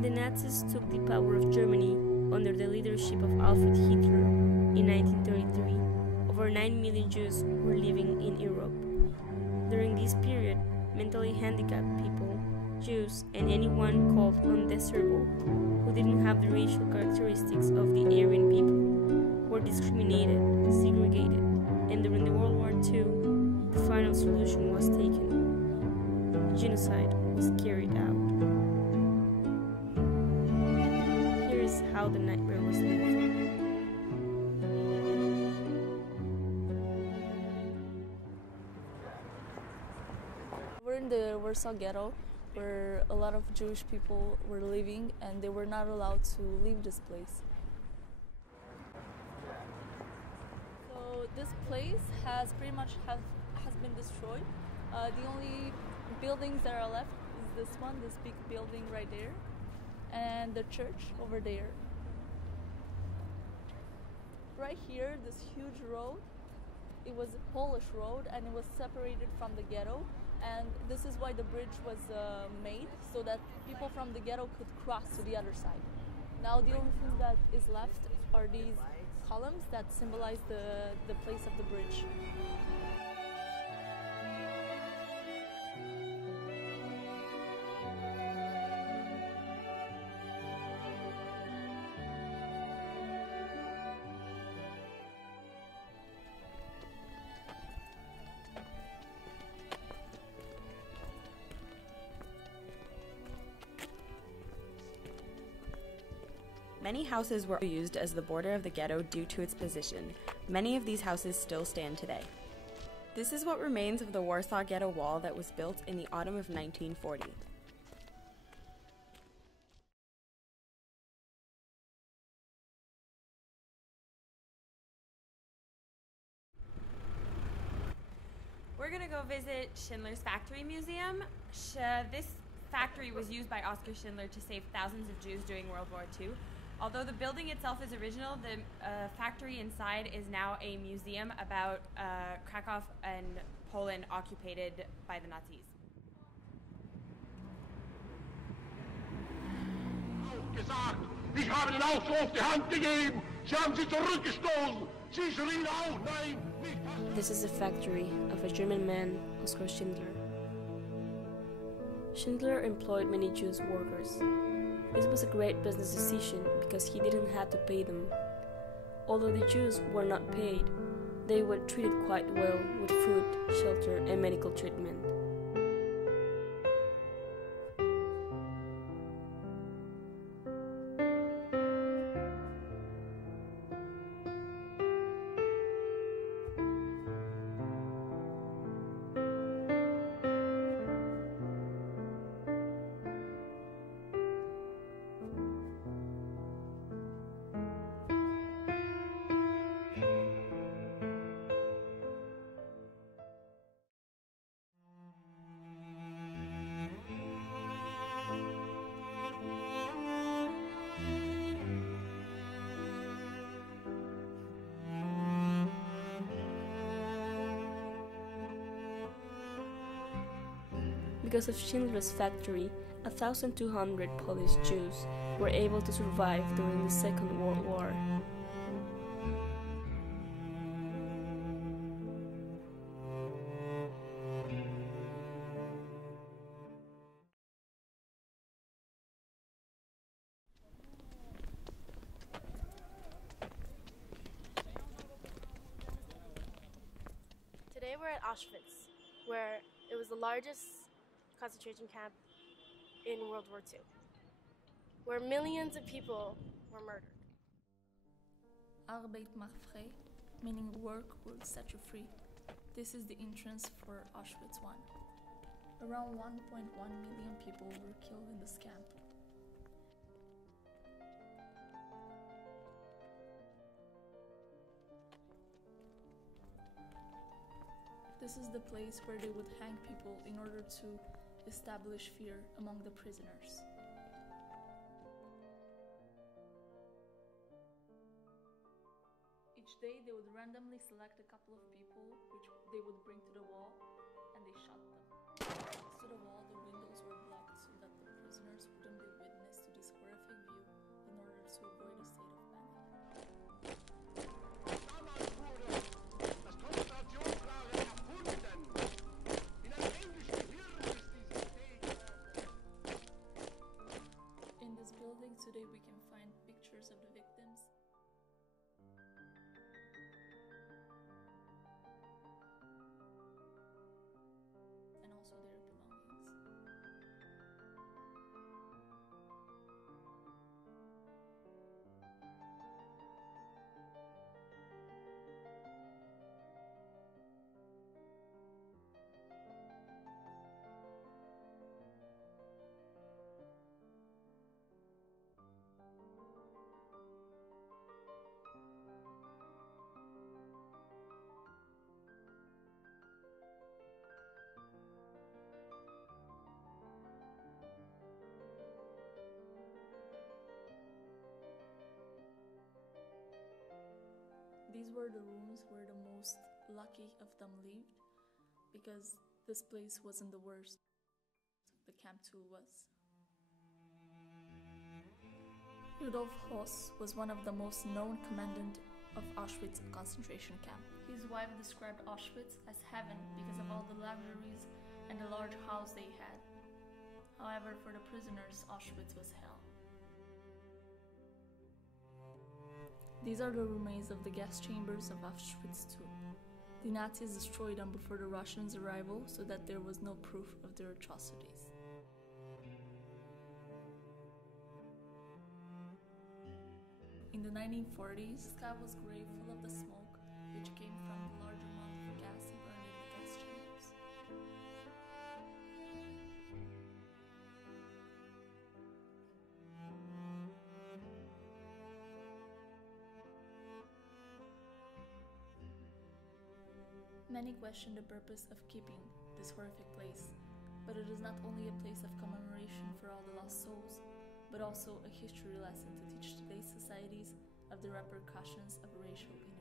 When the Nazis took the power of Germany under the leadership of Adolf Hitler in 1933, over 9 million Jews were living in Europe. During this period, mentally handicapped people, Jews, and anyone called undesirable who didn't have the racial characteristics of the Aryan people were discriminated, segregated, and during the World War II, the final solution was taken. Genocide was carried out. Here is how the nightmare was lived. We're in the Warsaw Ghetto, where a lot of Jewish people were living, and they were not allowed to leave this place. So this place has pretty much has been destroyed. The only buildings that are left is this one, this big building right there, and the church over there. Right here, this huge road, it was a Polish road, and it was separated from the ghetto. And this is why the bridge was made, so that people from the ghetto could cross to the other side. Now the only thing that is left are these columns that symbolize the place of the bridge. Many houses were used as the border of the ghetto due to its position. Many of these houses still stand today. This is what remains of the Warsaw Ghetto Wall that was built in the autumn of 1940. We're gonna go visit Schindler's Factory Museum. This factory was used by Oskar Schindler to save thousands of Jews during World War II. Although the building itself is original, the factory inside is now a museum about Krakow and Poland occupied by the Nazis. Gesagt, ich habe den Aufruf die Hand gegeben. Sie haben sie zurückgestoßen. Sie schrien auch, nein, nicht. This is a factory of a German man, Oskar Schindler. Schindler employed many Jewish workers. This was a great business decision because he didn't have to pay them. Although the Jews were not paid, they were treated quite well with food, shelter, and medical treatment. Because of Schindler's factory, 1,200 Polish Jews were able to survive during the Second World War. Today we're at Auschwitz, where it was the largest concentration camp in World War II, where millions of people were murdered. Arbeit macht frei, meaning work will set you free. This is the entrance for Auschwitz I. Around 1.1 million people were killed in this camp. This is the place where they would hang people in order to establish fear among the prisoners. Each day they would randomly select a couple of people which they would bring to the wall, and they shot them. Next to the wall, the windows were blocked so that the prisoners wouldn't be witness to this to avoid a state of panic. Damals wurde das Konzentrationslager erfunden. In einem englischen Gehirn ist dieses Fähigkeit. In this building today we can find pictures of the victims, and also their belongings. These were the rooms where the most lucky of them lived, because this place wasn't the worst. The Camp 2 was. Rudolf Höss was one of the most known commandant of Auschwitz concentration camp. His wife described Auschwitz as heaven because of all the luxuries and the large house they had. However, for the prisoners, Auschwitz was hell. These are the remains of the gas chambers of Auschwitz II. The Nazis destroyed them before the Russians' arrival so that there was no proof of their atrocities. In the 1940s, the sky was grey, full of the smoke, which came from the large amount of gas burned in the gas chambers. Many question the purpose of keeping this horrific place, but it is not only a place of commemoration for all the lost souls, but also a history lesson to teach today's societies of the repercussions of racial inequality.